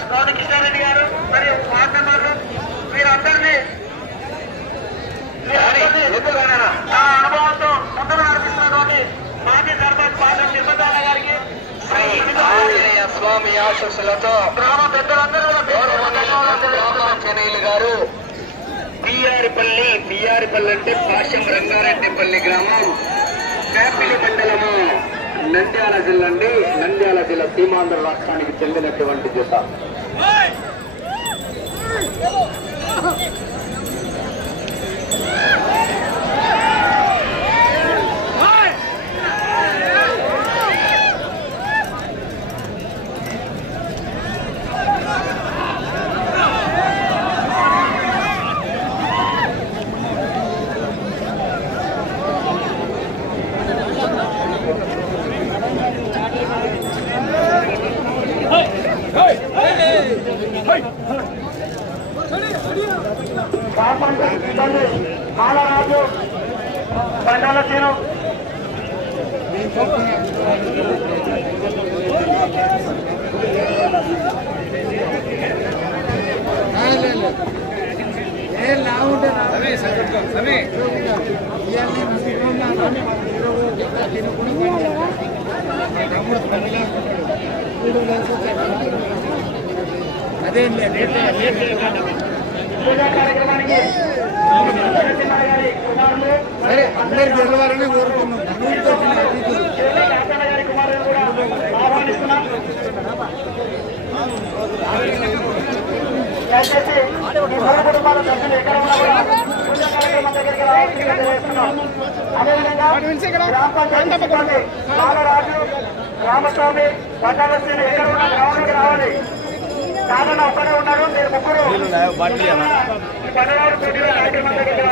సర్పంచ్ గౌని కృష్ణారెడ్డి గారు మరియు వార్డు మెంబర్లు వీరందరినీ ఆ అనుభవంతో ముందుకు నడిపిస్తున్నటువంటి మాజీ సర్పంచ్ గారికి స్వామి ఆశస్సులతో గ్రామ పెద్దలందరూ గారు. పిఆర్పల్లి పిఆర్పల్లి అంటే పాశం రంగారెడ్డిపల్లి గ్రామం. కాపిలి మండలము. నంద్యాల జిల్లా అండి నంద్యాల జిల్లా సీమాంధ్ర రాష్ట్రానికి చెందినటువంటి జత కాపంట సిబ్బంది మాలరాజు బండాల సీను అదే పూజా కార్యక్రమానికి నరసింహ గారి కుమారులు సరే అందరు గెలవాలని కోరుకున్నాం అందరితో చివరి కాకన్న గారి కుమారులు కూడా ఆహ్వానిస్తున్నాం దయచేసి ఈ మూడు కుటుంబాల సభ్యులు ఎక్కడ ఉన్నా కూడా పూజా కార్యక్రమం దగ్గరికి రావాల్సిందిగా తెలియజేస్తున్నాం అదేవిధంగా గ్రామ పంచాయతీ రామస్వామి పట్టాలశ్రీని గ్రామానికి రావాలి కాదన్న అక్కడే ఉన్నారు మీరు ముగ్గురు ఈ పదహారు కోట్ల కార్యక్రమం దగ్గరికి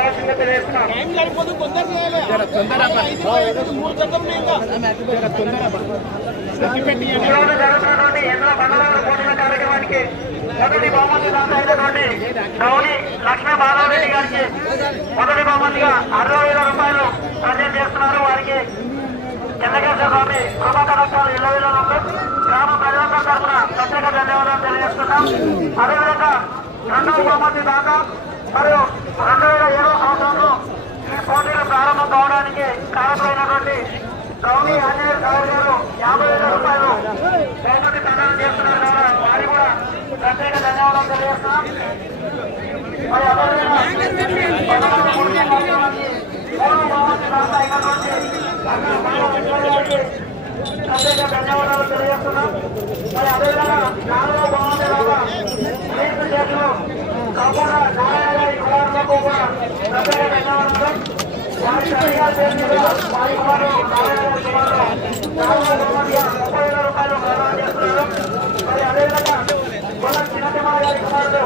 జరుగుతున్నటువంటి ఎన్నో పదహారు కోట్ల కార్యక్రమానికి మొదటి బహుమతి దాత అయినటువంటి గౌని లక్ష్మీ బాలారెడ్డి గారికి మొదటి బహుమతిగా అరవై వేల రూపాయలు ప్రజెంట్ చేస్తున్నారు. వారికి చంద్రకేశ్వర స్వామి ప్రభాకర్ గారు ఇరవై వేల రూపాయలు గ్రామ ప్రజలందరి తరఫున ప్రత్యేక ధన్యవాదాలు తెలియజేస్తున్నాం. అదేవిధంగా రెండవ బహుమతి దాకా మరియు రెండు వేల ఏడవ సంవత్సరంలో ఈ పోటీలు ప్రారంభం కావడానికి కారణమైనటువంటి గౌరీ ఆంజనేయ గారు యాభై వేల రూపాయలు బహుమతి ప్రదానం చేస్తున్నారు. వారి కూడా ప్రత్యేక ధన్యవాదాలు తెలియజేస్తున్నాం. మరి ప్రత్యేక ధన్యవాదాలు తెలియజేస్తున్నాం మరి అదేవిధంగా చేతులు కాకుండా నారాయణ కుమారులకు కూడా ప్రత్యేక ధన్యవాదాలు వారి వారి నారాయణ ముప్పై వేల రూపాయలు ప్రదానం చేస్తున్నారు మరి అదేవిధంగా మన చిన్నతిమ్మ గారి కుమారుడు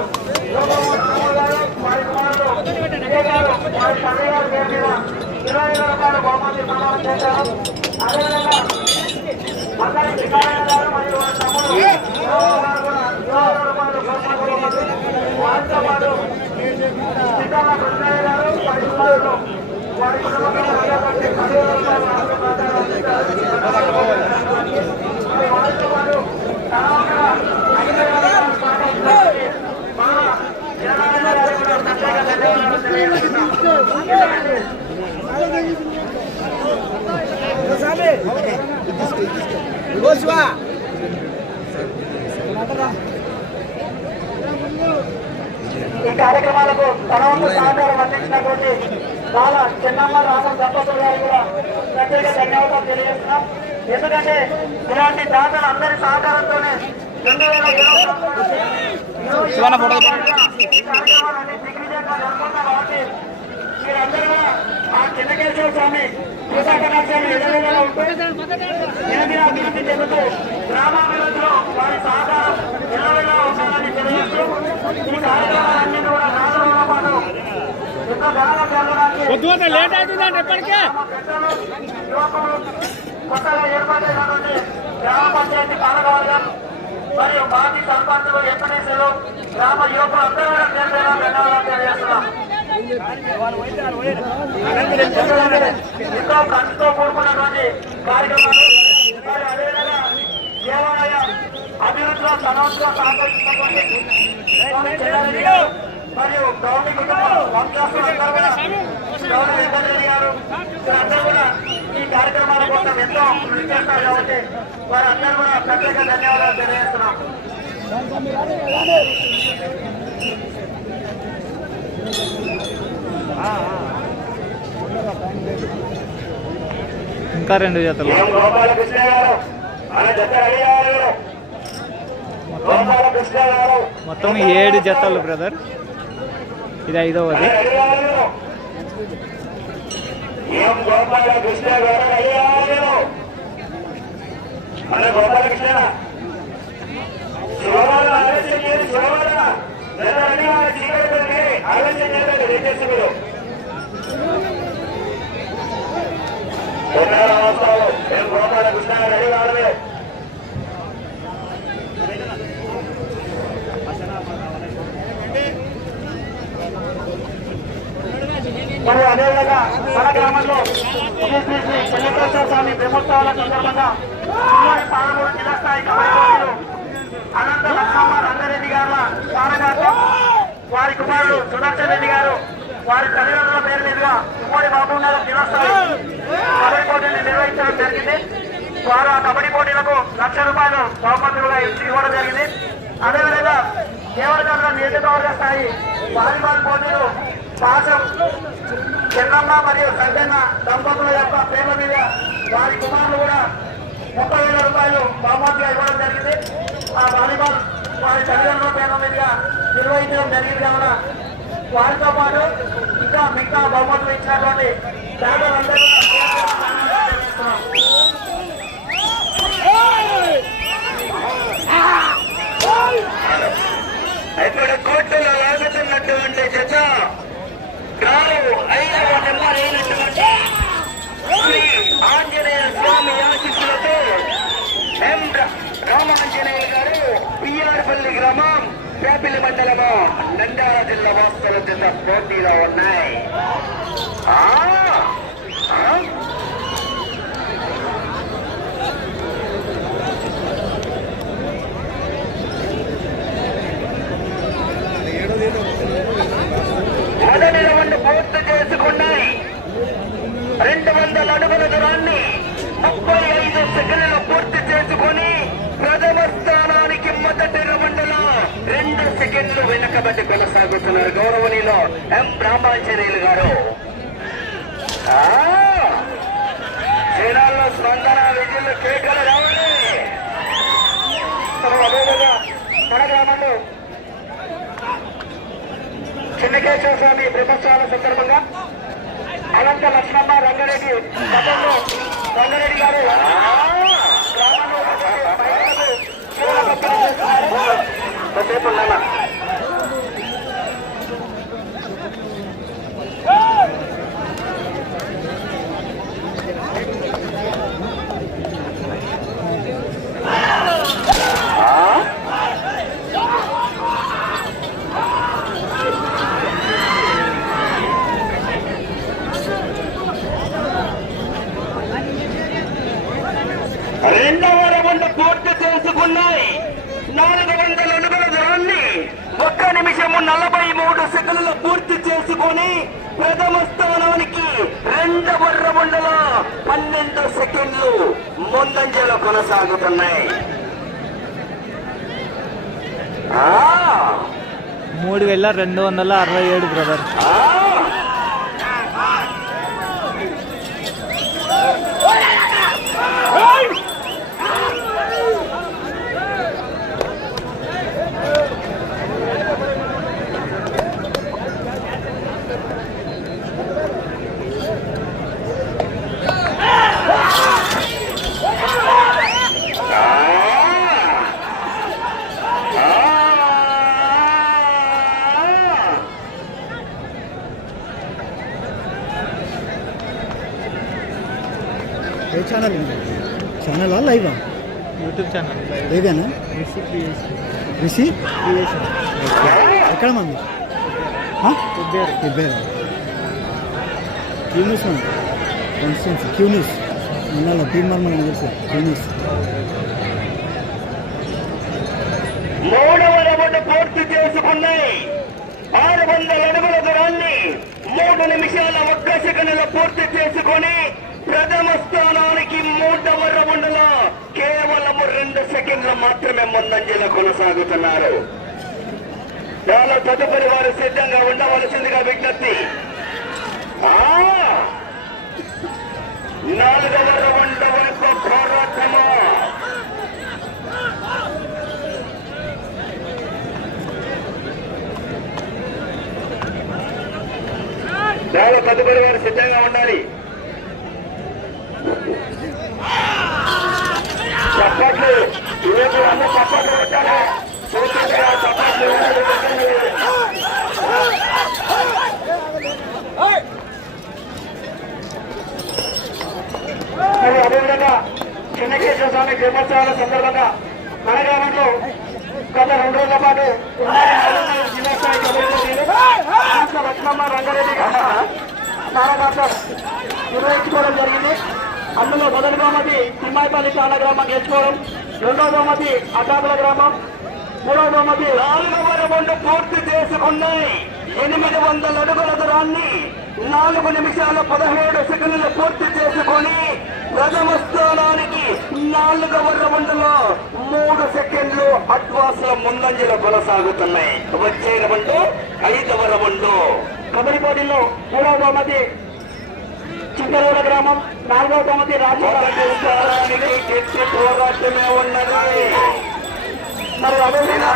వారి కుమారుడు విజయ్ గారు వారి తల్లి గారి పేరు మీద ఇరవై వేల రూపాయలు బహుమతి ప్రదానం చేశారు అదేవిధంగా మంగళ శ్రీకారాయణ గారు మరియు వారి తమ్ముడు యోగం గారు కూడా ఇరవై వేల రూపాయలు బహుమతి వారితో పాటు సీతారామ కృష్ణయ్య గారు వారి కుమారుడు వారి కుటుంబంలో ఉన్నటువంటి పదివేల రూపాయలు ఆర్థిక ప్రదానం మరి వారితో పాటు తర్వాత ఐదు వేల రూపాయలు పాటించినటువంటి మన జననారాయణ గారికి కూడా ప్రత్యేక ధన్యవాదాలు తెలియజేస్తున్నాం. ఈ కార్యక్రమాలకు తన వంతు సహకారం అందించినటువంటి బాల చిన్నమ్మ రామం దంపతులు గారు కూడా ప్రత్యేక ధన్యవాదాలు తెలియజేస్తున్నాం. ఎందుకంటే ఇలాంటి దాతలు అందరి సహకారంతోనే రెండు వేల ఇరవై ఈ కార్యక్రమాలన్నీ దిగ్విజయంగా జరుగుతున్నాం కాబట్టి మీరందరూ ఆ చిన్నకేశ్వర స్వామి కృపాకటాక్షాలు ఎదురుగా ఉంటూ అభివృద్ధి చెందుతూ గ్రామాభివృద్ధిలో వారి సహకారం ఎల్లవెల్లా ఉండాలని తెలియజేస్తూ ఈ కార్యక్రమాలన్నీ కూడా రోజుల పాటు ఎంతో ఘనంగా జరగడానికి పొద్దున లేట్ అవుతుందండి ఎప్పటికే కొత్తగా ఏర్పాటైనటువంటి గ్రామ పంచాయతీ పాలకవర్గం మరియు మాజీ సర్పంచులు ఎంపీటీసీలు గ్రామ యువకులు అందరూ కూడా ధన్యవాదాలు తెలియజేస్తున్నాం. ఎంతో ఖర్చుతో కూడుకున్నటువంటి కార్యక్రమాలు అదేవిధంగా దేవాలయ అభివృద్ధిలో మరియు గౌరీ గారు కూడా ఈ కార్యక్రమాల కోసం ఎంతో కృషి చేస్తారు కాబట్టి వారందరూ కూడా ప్రత్యేక ధన్యవాదాలు. తెలియజేస్తున్నాం ఇంకా రెండు జతలు. గారు? మొత్తం ఏడు జతలు బ్రదర్. ఇది ఐదవది. రెడీ గారు. ఎం గోపాలకృష్ణ గారు గారు అదేవిధంగా మన గ్రామంలో శ్రీ శ్రీ శ్రీ స్వామి బ్రహ్మోత్సవాల సందర్భంగా పాలమూరు జిల్లా స్థాయి అనంత లక్ష్మమ్మ రంగారెడ్డి గారు వారి కుమారుడు సుదర్శన్ రెడ్డి గారు వారి తల్లిదండ్రుల పేరు మీదుగా ఉమ్మడి మహబూబ్నగర్ జిల్లా స్థాయి కబడ్డీ పోటీలు నిర్వహించడం జరిగింది. వారు ఆ కబడ్డీ పోటీలకు లక్ష రూపాయలు బహుమతులుగా ఇచ్చి ఇవ్వడం జరిగింది. అదేవిధంగా దేవరగడ్డ నియోజకవర్గ స్థాయి వాలీబాల్ పోటీలు పాసం చెన్నమ్మ మరియు సంజన్న దంపతుల యొక్క పేర్ల మీద వారి కుమారులు కూడా ముప్పై వేల రూపాయలు బహుమతిగా ఇవ్వడం జరిగింది. ఆ వాలీబాల్ వారి తల్లిదండ్రుల పేర్ల మీదుగా నిర్వహించడం జరిగింది. కావున వారితో పాటు ఇంకా మిగతా బహుమతులు ఇచ్చినటువంటి పేదలందరూ ఇక్కడ కోర్టులో లాగుతున్నటువంటి జత గారు ఐదవ నెంబర్ అయినటువంటి శ్రీ ఆంజనేయ స్వామి ఆశీస్సులతో ఎం రామాంజనేయ గారు పిఆర్పల్లి గ్రామం పేపిలి మండలము నంద్యాల జిల్లా వాస్తవ జిల్లా పోటీలో ఉన్నాయి ఆ, ఆ? మొదటి రౌండ్ పూర్తి చేసుకున్నాయి రెండు వందల అడుగుల దూరాన్ని ముప్పై ఐదు సెకండ్లు పూర్తి చేసుకుని ప్రథమ స్థానానికి మొదటి రౌండ్లో రెండు సెకండ్లు వెనకబడి చేస్తున్నారు గౌరవనీయులు ఎం బ్రహ్మాచార్యులు గారు. ఆ, చీరాల్లో స్పందన విజయులు కేకలు రావాలి. అదేవిధంగా మన గ్రామంలో చిన్నకేశ్వర స్వామి బ్రహ్మోత్సవాల సందర్భంగా అనంత లక్ష్మమ్మ రంగారెడ్డి గతంలో రంగారెడ్డి గారు గ్రామంలో ఉన్నటువంటి మహిళలకు చీరల పంపిణీ చేస్తున్నారు. కాసేపు ఉండాలా? రెండవ రౌండ్ పూర్తి చేసుకున్నాయి నాలుగు వందల అడుగుల దూరాన్ని ఒక్క నిమిషము నలభై మూడు సెకండ్లు పూర్తి చేసుకొని ప్రథమ స్థానానికి రెండవ రౌండ్లో పన్నెండు సెకండ్లు ముందంజలో కొనసాగుతున్నాయి ఆ, మూడు వేల రెండు వందల అరవై కాన్స్టిట్యున్సీ క్యూనిస్ ఉండాలి భీమర్ తెలుసు క్యూనిస్ మూడవ రౌండ్ పూర్తి చేసుకున్నాయి. ఆరు వందల అడుగుల దూరాన్ని మూడు నిమిషాల ఒక్క సెకండ్ల పూర్తి చేసుకొని ప్రథమ స్థానానికి మూడవ రౌండ్లో కేవలం రెండు సెకండ్లు మాత్రమే ముందంజలో కొనసాగుతున్నారు. చాలా తదుపరి వారు సిద్ధంగా ఉండవలసిందిగా విజ్ఞప్తి. ఆ! నాలుగవ రౌండ్ వరకు పోరాటము చాలా తదుపరి వారు సిద్ధంగా ఉండాలి. చప్పట్లు ఈరోజు అన్ని చప్పట్లు కొట్టాలి చూస్తుండగా చప్పట్లు మరి అదేవిధంగా చిన్నకేశ్వర స్వామి బ్రహ్మోత్సవాల సందర్భంగా మన గ్రామంలో గత రెండు రోజుల పాటు జిల్లా స్థాయి లక్ష్మమ్మ రంగారెడ్డి గారు నిర్వహించుకోవడం జరిగింది. అందులో మొదటి బహుమతి తిమ్మాయిపల్లి తాండ గ్రామం గెలుచుకోవడం రెండవ బహుమతి అటాకుల గ్రామం మూడవ బహుమతి నాలుగవ రౌండ్ పూర్తి చేసుకున్నాయి. ఎనిమిది వందల అడుగుల దూరాన్ని నాలుగు నిమిషాల పదహేడు సెకండ్లు పూర్తి చేసుకొని ప్రథమ స్థానానికి నాలుగవ రౌండ్లో మూడు సెకండ్లు అడ్వాన్స్లో ముందంజలో కొనసాగుతున్నాయి. వచ్చే రౌండ్ ఐదవ రౌండ్. కబడ్డీ పోటీలో మూడవ బహుమతి చింతలూర గ్రామం నాలుగవ బహుమతి రాజ్యానికి పోరాటమే ఉన్నది. మరి అదేవిధంగా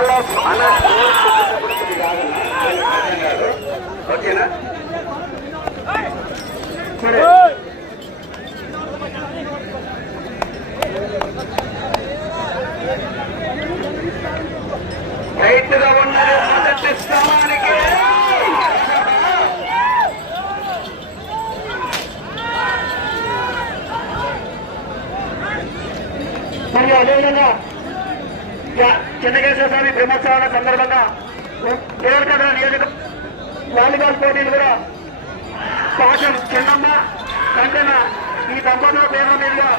ఓకేనా? సరే ఉన్నది మొదటి స్థానానికి మరియు అదేవిధంగా చెన్నకేశ్వర స్వామి బ్రహ్మోత్సవాల సందర్భంగా దేవరకథ నియోజక వాలీబాల్ పోటీలు కూడా పాఠం చిన్నమ్మ కంకణ ఈ దంపతుల పేరు మీదుగా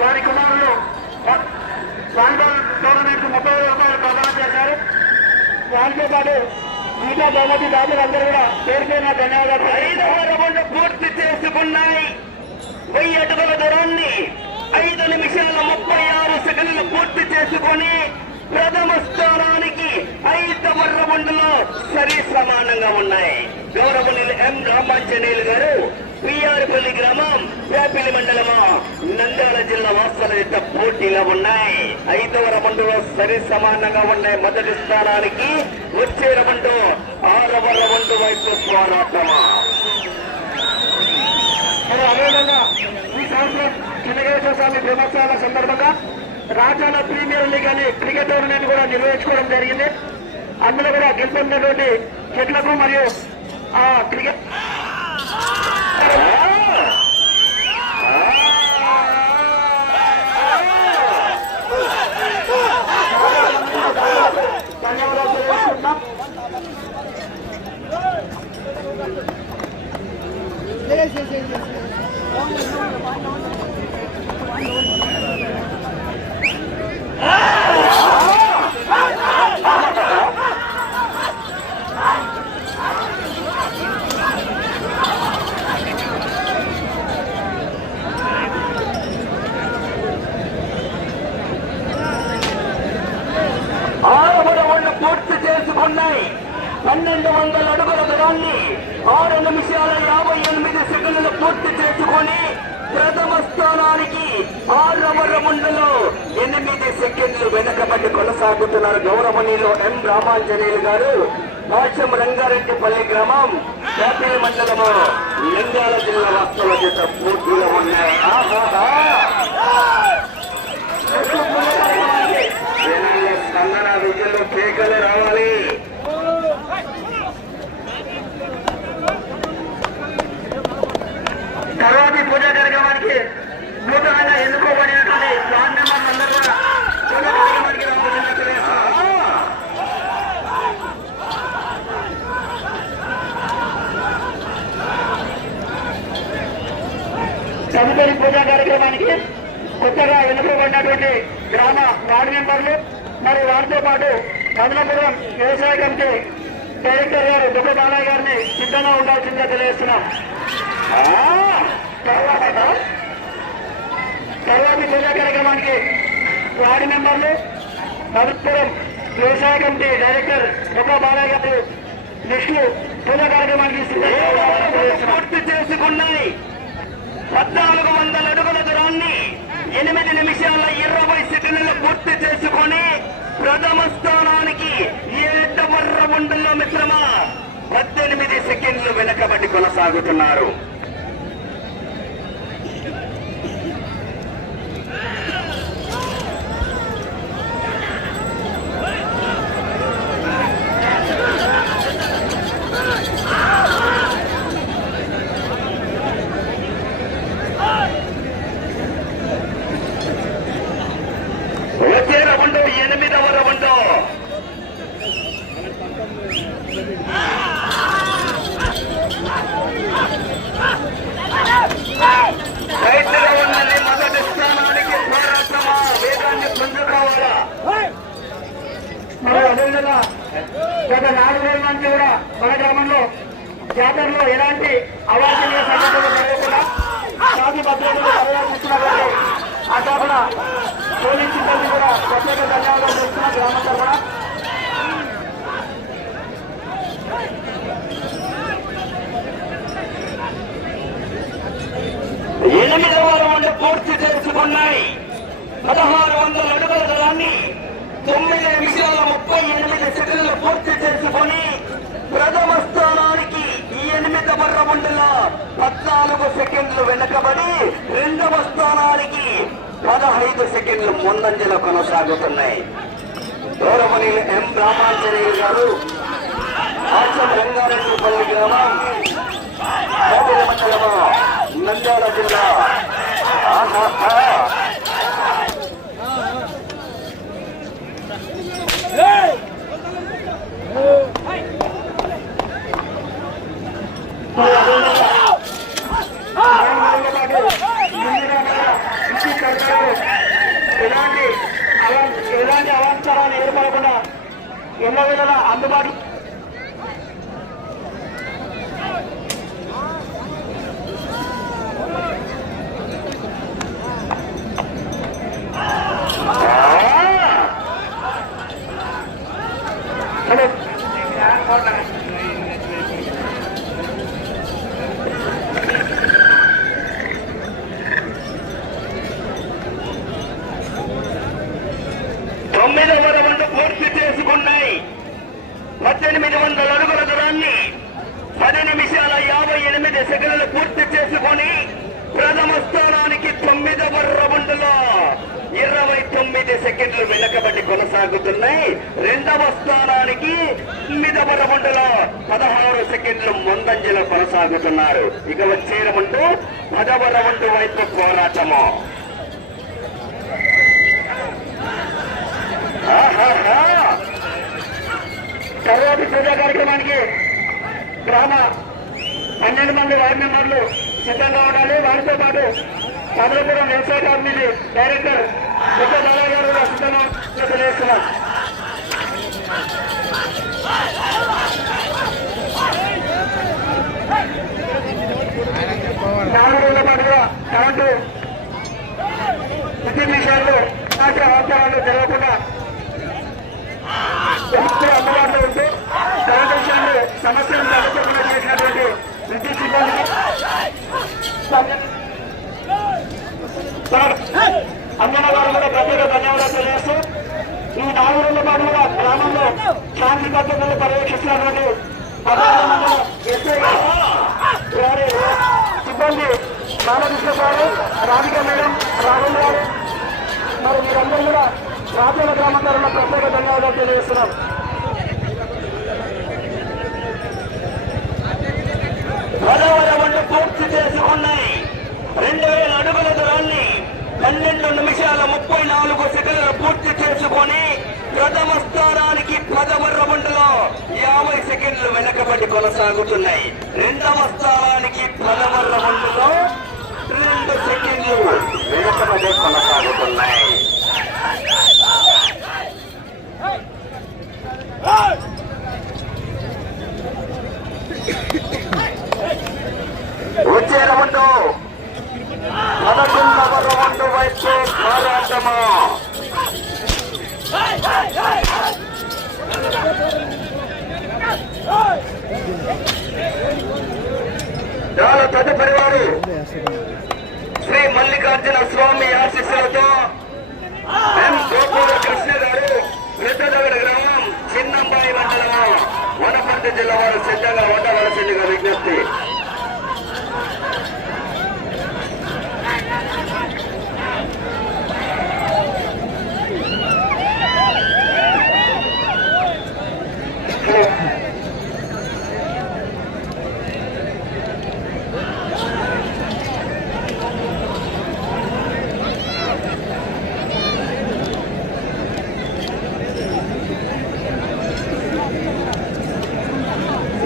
వారి కుమారులు వాలీబాల్ టోర్నమెంట్ ముప్పై వేల రూపాయలు ప్రదానం చేశారు దాంతో పాటు మిగతా బహుమతి దాతలందరూ కూడా పేరుపైన ధన్యవాదాలు. ఐదవ రౌండ్ పూర్తి చేసుకున్నాయి. వెయ్యి అడుగుల దూరాన్ని ఐదు నిమిషాల ముప్పై ఆరు సెకండ్లు పూర్తి చేసుకొని ప్రథమ స్థానానికి ఐదవ రౌండ్లో సరి సమానంగా ఉన్నాయి. గౌరవనీయులు ఎం రామాంజనేయులు గారు పిఆర్పల్లి గ్రామం వేపిలి మండలము. నంద్యాల జిల్లా వాస్తవ యొక్క పోటీలో ఉన్నాయి. ఐదవ రౌండ్లో సరి సమానంగా ఉన్నాయి మొదటి స్థానానికి. వచ్చే రౌండ్ ఆరవ రౌండ్ వైపు పోరాటమా? అదేవిధంగా ఈ సంవత్సరం చిన్నగేశ్వర స్వామి బ్రహ్మోత్సవాల సందర్భంగా రాజాల ప్రీమియర్ లీగ్ అనే క్రికెట్ టోర్నమెంట్ కూడా నిర్వహించుకోవడం జరిగింది. అందులో కూడా గెలుపొందినటువంటి చెట్లకు మరియు ఆ క్రికెట్ ధన్యవాదాలు తెలియజేస్తున్నాం ఆరు రౌండ్లు పూర్తి చేసుకున్నాయి. పన్నెండు వందల అడుగుల దూరాన్ని ఆరు నిమిషాల యాభై ఎనిమిది సెకండ్లు పూర్తి చేసుకొని ప్రథమ స్థానానికి ఆరవ రౌండ్లో ఎనిమిది సెకండ్లు వెనకబడి కొనసాగుతున్నారు గౌరవనీయులు ఎం రామాంజనేయులు గారు భాష్యం రంగారెడ్డిపల్లి గ్రామం యాపిల్ మండలము లింగాల జిల్లా వాస్తవ చేత పూర్తిగా ఉన్నాయి. ఆహాహా! స్పందన కేకలు రావాలి. పూజా కార్యక్రమానికి నూతనంగా ఎన్నుకోబడినటువంటి వార్డు మెంబర్లు అందరూ కూడా పూజా కార్యక్రమానికి తదుపరి పూజా కార్యక్రమానికి కొత్తగా ఎన్నుకోబడినటువంటి గ్రామ వార్డు మెంబర్లు మరి వారితో పాటు కమలాపురం వ్యవసాయ కమిటీ డైరెక్టర్ గారు దుబ్బ బాలయ్య గారిని సిద్ధంగా ఉండాల్సిందిగా తెలియజేస్తున్నాం. తర్వాత తర్వాతి పూజా కార్యక్రమానికి వార్డు మెంబర్లు కమలాపురం వ్యవసాయ కమిటీ డైరెక్టర్ దుబ్బ బాలయ్య గారు లిస్టు పూజా కార్యక్రమానికి పూర్తి చేసుకున్నాయి. పద్నాలుగు వందల అడుగుల దూరాన్ని ఎనిమిది నిమిషాల ఇరవై సెకండ్లు పూర్తి చేసుకుని ప్రథమ స్థానానికి ఏటవర్ర ముండల్లో మిత్రమా? పద్దెనిమిది సెకండ్లు వెనకబడి కొనసాగుతున్నారు వచ్చే రౌండ్ ఎనిమిదవ రౌండ్ రైతుల ఉన్నది మొదటి స్థానానికి పోరాటమా వేగాన్ని పుంజుకోవాలా మరి అదేవిధంగా గత నాలుగు రోజుల నుంచి కూడా మన గ్రామంలో జాతరలో ఎలాంటి అవాంఛనీయ సంఘటనలు జరగకుండా శాంతి భద్రతలు పర్యవేక్షిస్తున్నటువంటి ఆ తరఫున పోలీస్ సిబ్బంది కూడా ప్రత్యేక ధన్యవాదాలు చేస్తున్న గ్రామం తరఫున ఎనిమిదవ రౌండ్ పూర్తి చేసుకున్నాయి పదహారు వందల అడుగుల దళాన్ని తొమ్మిది నిమిషాల ముప్పై ఎనిమిది సెకండ్లు పూర్తి చేసుకొని ప్రథమ స్థానానికి ఈ ఎనిమిదవ రౌండ్లో పద్నాలుగు సెకండ్లు వెనుకబడి రెండవ స్థానానికి పదహైదు సెకండ్లు ముందంజలో కొనసాగుతున్నాయి. గౌరవనీయులు ఎం రామాంజనేయ గారు ఆచం రంగారెడ్డిపల్లి గ్రామం కోటిల మండలము నంద్యాల జిల్లా. ఆహాహా. என்ன வேலை அந்த மாதிரி సిద్ధంగా ఉండాలి. వారితో పాటు చంద్రపురం వ్యవసాయ కార్మిక డైరెక్టర్ కొత్త గారు కూడా సిద్ధంగా తెలియజేస్తున్నాం నాలుగు రోజుల పాటుగా కరెంటు విద్యుత్ విషయాల్లో అవసరాలు జరగకుండా అందుబాటులో ఉంటూ కరెంట్ విషయంలో సమస్యలు తగ్గించకుండా చేసినటువంటి విద్యుత్ సిబ్బందికి అంజన గారు కూడా ప్రత్యేక ధన్యవాదాలు తెలియజేస్తూ ఈ నాలుగు రోజుల పాటు కూడా గ్రామంలో శాంతి భద్రతలు పర్యవేక్షిస్తున్నటువంటి వారి సిబ్బంది బాలకృష్ణ గారు రాధిక మేడం రాహుల్ గారు మరి మీరందరూ కూడా రాజోల గ్రామం తరఫున ప్రత్యేక ధన్యవాదాలు తెలియజేస్తున్నాం పదవ రౌండ్ పూర్తి చేసుకున్నాయి రెండు వేల అడుగుల దూరాన్ని నాలుగు సెకండ్లు పూర్తి చేసుకొని ప్రథమ స్థానానికి పదమర్ర మండలో యాభై సెకండ్లు వెనకబడి కొనసాగుతున్నాయి. రెండవ స్థానానికి పదమర్ర మండలో రెండు సెకండ్లు వెనకబడి కొనసాగుతున్నాయి. వచ్చే రౌండ్ పదకొండవ రౌండ్ వైపు పోరాటము తదుపరి వారు శ్రీ మల్లికార్జున స్వామి ఆశీస్సులతో ఎం గోపూర కృష్ణ గారు పెద్దదగడ గ్రామం చిన్నంబాయి మండలం వనపర్తి జిల్లా వారు సిద్ధంగా ఉండవలసిందిగా విజ్ఞప్తి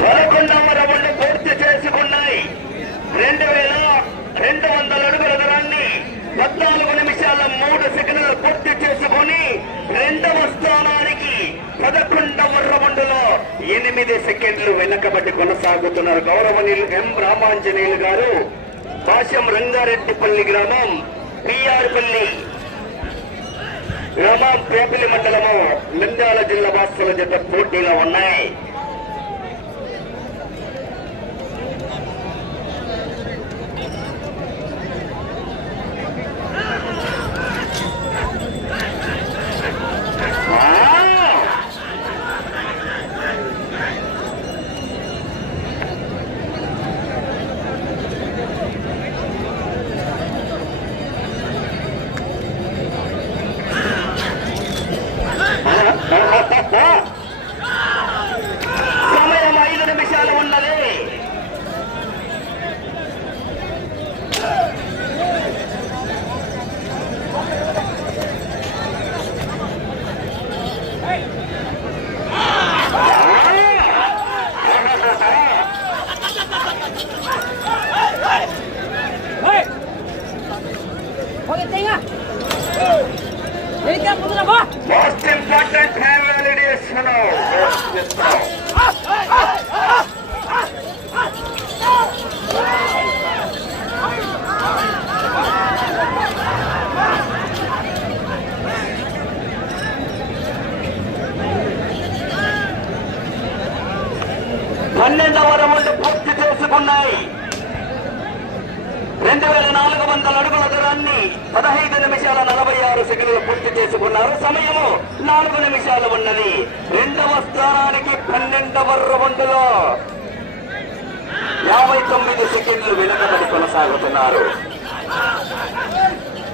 పదకొండవ రౌండ్ పూర్తి చేసుకున్నాయి రెండు వేల రెండు వందల అడుగుల దూరాన్ని పద్నాలుగు నిమిషాల మూడు సెకండ్లు పూర్తి చేసుకుని రెండవ స్థానానికి పదకొండవ రౌండ్లో ఎనిమిది సెకండ్లు వెనకబడి కొనసాగుతున్నారు గౌరవనీయులు ఎం రామాంజనేయులు గారు భాష్యం రంగారెడ్డిపల్లి గ్రామం పేపల్లి గ్రామం పేపల్లి మండలము నంద్యాల జిల్లా వాసుల చేత పోటీలో ఉన్నాయి. మోస్ట్ ఇంపార్టెంట్ వాలిడేషన్ పన్నెండవ రౌండ్ పూర్తి చేసుకున్నాయి. రెండు వేల నాలుగు వందల అడుగుల దూరాన్ని పదహైదు నిమిషాల నలభై ఆరు సెకండ్లు పూర్తి చేసుకున్నారు. సమయము నాలుగు నిమిషాలు ఉన్నది. రెండవ స్థానానికి పన్నెండవ రౌండ్లో యాభై తొమ్మిది సెకండ్లు వెనుకబడి కొనసాగుతున్నారు.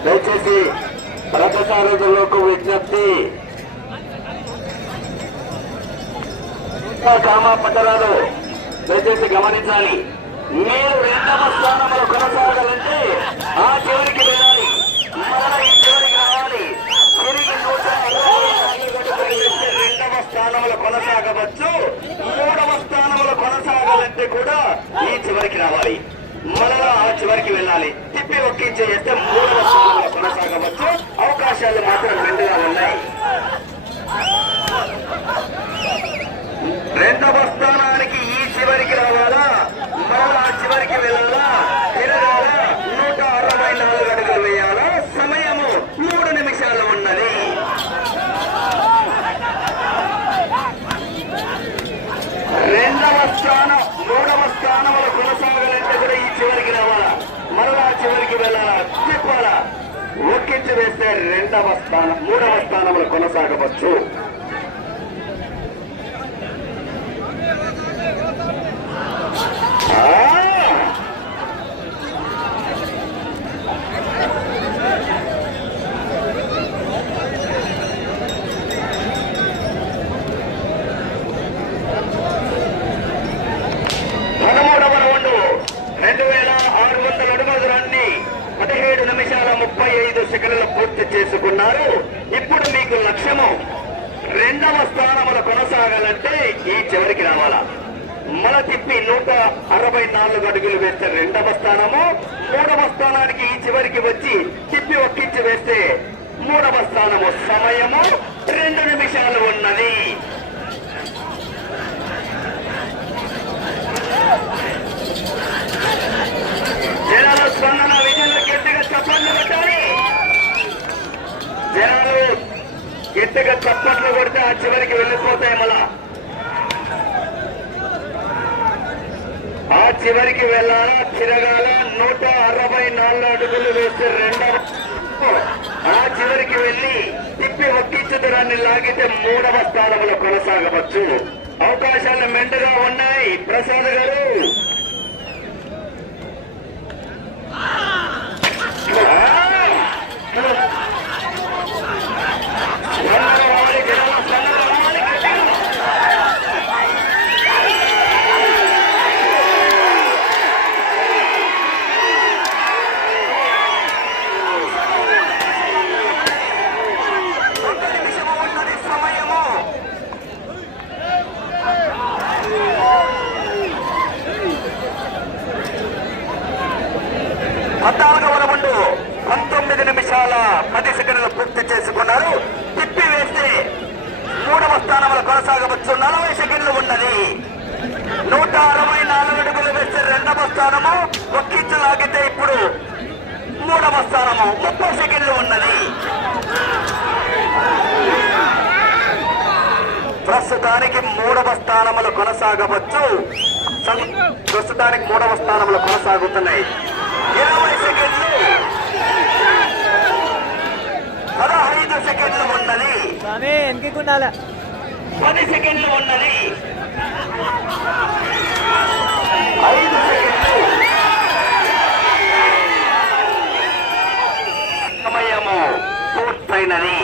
దయచేసి రథసారథులకు విజ్ఞప్తి. కామా పట్టణాలు దయచేసి గమనించాలి. మీరు రెండవ స్థానంలో కొనసాగాలంటే ఆ చివరికి వెళ్ళాలి. మరలా ఈ చివరికి రావాలి. తిరిగి నూట రెండవ స్థానంలో కొనసాగవచ్చు. మూడవ స్థానంలో కొనసాగాలంటే కూడా ఈ చివరికి రావాలి. మరలా ఆ చివరికి వెళ్ళాలి. తిప్పి ఒక్కించి చేస్తే మూడవ స్థానంలో కొనసాగవచ్చు. అవకాశాలు మాత్రం మెండుగా ఉన్నాయి. రెండవ స్థానానికి ఈ చివరికి రావాలా? చివరికి వెళ్ళాలా? తిరగాలా? నూట అరవై నాలుగు అడుగులు వేయాలా? సమయము మూడు నిమిషాలు ఉన్నది. రెండవ స్థానం మూడవ స్థానంలో కొనసాగాలంటే కూడా ఈ చివరికి రావాలా? మరలా చివరికి వెళ్ళాలా? తిప్పాలా? ఒక్కించి వేస్తే రెండవ స్థానం మూడవ స్థానంలో కొనసాగవచ్చు ఆ! పదమూడవ రౌండ్ రెండు వేల ఆరు వందల అడుగుల దూరాన్ని పదిహేడు నిమిషాల ముప్పై ఐదు సెకండ్లు పూర్తి చేసి చేసుకున్నారు ఇప్పుడు మీకు లక్ష్యము రెండవ స్థానములు కొనసాగాలంటే ఈ చివరికి రావాలా. మల తిప్పి నూట అరవై నాలుగు అడుగులు వేస్తే రెండవ స్థానము మూడవ స్థానానికి ఈ చివరికి వచ్చి తిప్పి ఒక్కించి వేస్తే మూడవ స్థానము సమయము రెండు నిమిషాలు ఉన్నది. జనాలు స్పందన విజయంలో గట్టిగా చప్పట్లు కొట్టాలి జనాలు ఎంతగా చప్పట్లు కొడితే ఆ చివరికి వెళ్ళిపోతాయి మళ్ళా. ఆ చివరికి వెళ్ళాలా? తిరగాల? నూట అరవై నాలుగు అడుగులు వేస్తే రెండవ ఆ చివరికి వెళ్ళి తిప్పి ఒక్కించుదరాన్ని లాగితే మూడవ స్థానంలో కొనసాగవచ్చు. అవకాశాలు మెండుగా ఉన్నాయి. ప్రసాద్ గారు. సమయము పద్నాలుగవ రౌండ్ పంతొమ్మిది నిమిషాల పది సెకండ్లు పూర్తి చేసుకున్నారు. మూడవ స్థానంలో కొనసాగవచ్చు. నలభై సెకండ్లు ఉన్నది. నూట అరవై నాలుగు అడుగులు వేస్తే రెండవ స్థానము ఒక్కించు లాగితే ఇప్పుడు మూడవ స్థానము. ముప్పై సెకండ్లు ఉన్నది. ప్రస్తుతానికి మూడవ స్థానములు కొనసాగవచ్చు. ప్రస్తుతానికి మూడవ స్థానములు కొనసాగుతున్నాయి. ఇరవై సెకండ్లు పదహైదు సెకండ్లు ఉన్నది స్వామి వెనక్కి ఉండాలి? పది సెకండ్లు ఉన్నది. ఐదు సెకండ్లు. సమయము పూర్తయినది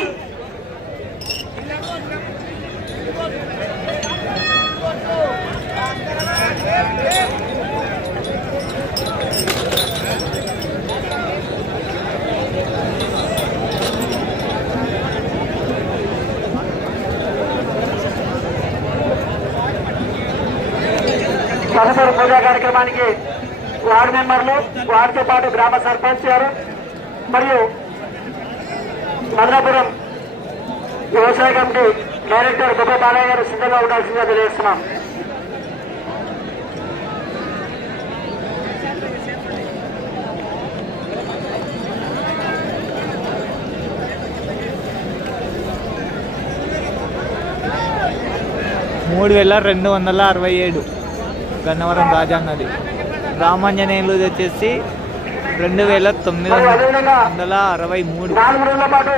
తదుపరి పూజా కార్యక్రమానికి వార్డు మెంబర్లు వారితో పాటు గ్రామ సర్పంచ్ గారు మరియు మదనాపురం వ్యవసాయ కమిటీ డైరెక్టర్ గొప్ప బాలయ్య గారు సిద్ధంగా ఉండాల్సిందిగా తెలియజేస్తున్నాం. మూడు వేల రెండు వందల అరవై ఏడు. గన్నవరం రాజాన్నది. రామాంజనేయులు వచ్చేసి రెండు వేల తొమ్మిది వందల అరవై మూడు. పాటు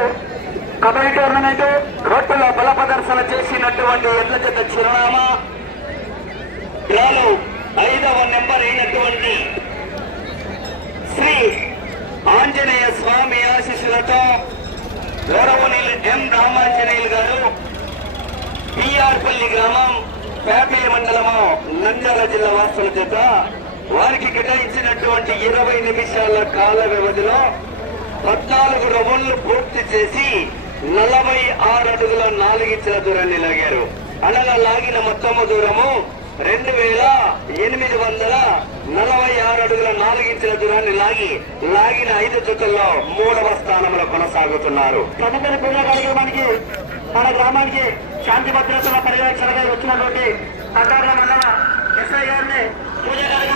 కబడ్డీ టోర్నమెంట్ రోడ్డులో బల ప్రదర్శన చేసినటువంటి ఎడ్ల జత చిరునామా. ఐదవ నెంబర్ అయినటువంటి శ్రీ ఆంజనేయ స్వామి ఆశీస్సులతో గౌరవనీయులు ఎం రామాంజనేయులు గారు పిఆర్పల్లి గ్రామం పేపల్లి మండలము నంద్యాల జిల్లా వాసుల చేత వారికి కేటాయించినటువంటి ఇరవై నిమిషాల కాల వ్యవధిలో పద్నాలుగు రౌండ్లు పూర్తి చేసి నలభై ఆరు అడుగుల నాలుగించిన దూరాన్ని లాగారు. అనగా లాగిన మొత్తము దూరము రెండు వేల ఎనిమిది వందల నలభై ఆరు అడుగుల నాలుగించిన దూరాన్ని లాగి లాగిన ఐదు జతల్లో మూడవ స్థానంలో కొనసాగుతున్నారు. తదుపరి పూజా కార్యక్రమానికి మన గ్రామానికి శాంతి భద్రతల పర్యవేక్షణగా వచ్చినటువంటి అడ్డాల మండల ఎస్ఐ గారిని పూజ కార్యక్రమం